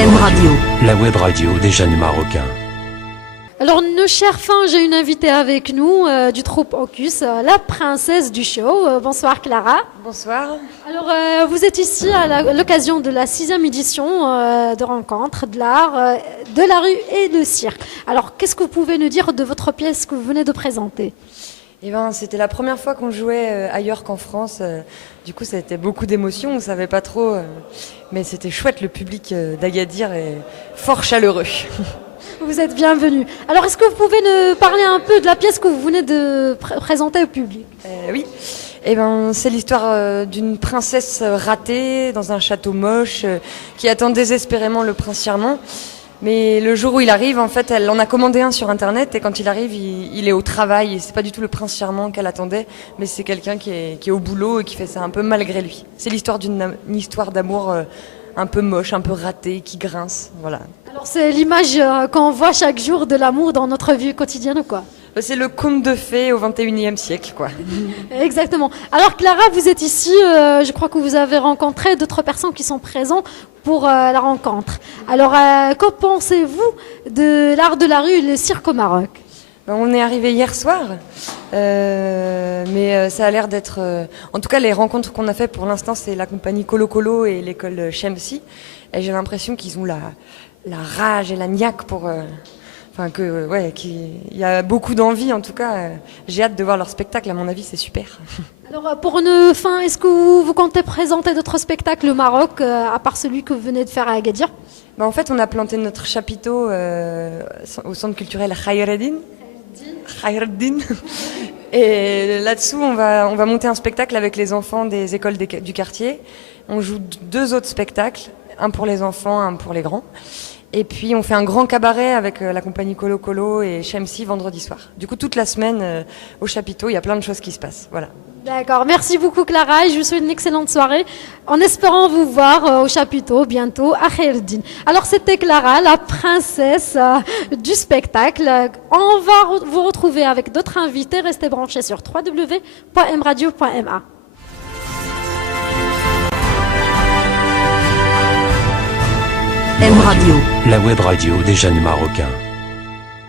M Radio, la web radio des jeunes Marocains. Alors, nos chers fans, j'ai une invitée avec nous du troupe Ocus, la princesse du show. Bonsoir Clara. Bonsoir. Alors, vous êtes ici à l'occasion de la 6e édition de rencontre de l'art, de la rue et le cirque. Alors, qu'est-ce que vous pouvez nous dire de votre pièce que vous venez de présenter ? Eh ben, c'était la première fois qu'on jouait ailleurs qu'en France. Du coup, ça a été beaucoup d'émotions, on ne savait pas trop. Mais c'était chouette, le public d'Agadir est fort chaleureux. Vous êtes bienvenue. Alors, est-ce que vous pouvez nous parler un peu de la pièce que vous venez de présenter au public ? Oui. Eh ben, c'est l'histoire d'une princesse ratée dans un château moche qui attend désespérément le prince charmant. Mais le jour où il arrive, en fait, elle en a commandé un sur Internet et quand il arrive, il est au travail et c'est pas du tout le prince charmant qu'elle attendait, mais c'est quelqu'un qui est au boulot et qui fait ça un peu malgré lui. C'est l'histoire d'une histoire d'amour un peu moche, un peu ratée, qui grince, voilà. Alors, c'est l'image qu'on voit chaque jour de l'amour dans notre vie quotidienne, quoi. C'est le conte de fées au 21e siècle, quoi. Exactement. Alors Clara, vous êtes ici, je crois que vous avez rencontré d'autres personnes qui sont présentes pour la rencontre. Alors, qu'en pensez-vous de l'art de la rue et le cirque au Maroc ? On est arrivé hier soir, mais ça a l'air d'être... en tout cas, les rencontres qu'on a faites pour l'instant, c'est la compagnie Colo Colo et l'école Chemsi. Et j'ai l'impression qu'ils ont la rage et la niaque pour... qu'il y a beaucoup d'envie, en tout cas. J'ai hâte de voir leur spectacle, à mon avis, c'est super. Alors, pour une fin, est-ce que vous comptez présenter d'autres spectacles au Maroc, à part celui que vous venez de faire à Agadir ? En fait, on a planté notre chapiteau au centre culturel Khayreddin. Et là-dessous, on va monter un spectacle avec les enfants des écoles du quartier. On joue 2 autres spectacles, un pour les enfants, un pour les grands. Et puis on fait un grand cabaret avec la compagnie Colo Colo et Chemsi vendredi soir. Du coup, toute la semaine au chapiteau, il y a plein de choses qui se passent. Voilà. D'accord, merci beaucoup Clara et je vous souhaite une excellente soirée en espérant vous voir au chapiteau bientôt à Khayreddin. Alors c'était Clara, la princesse du spectacle. On va vous retrouver avec d'autres invités. Restez branchés sur www.mradio.ma. M Radio, La web radio des jeunes Marocains.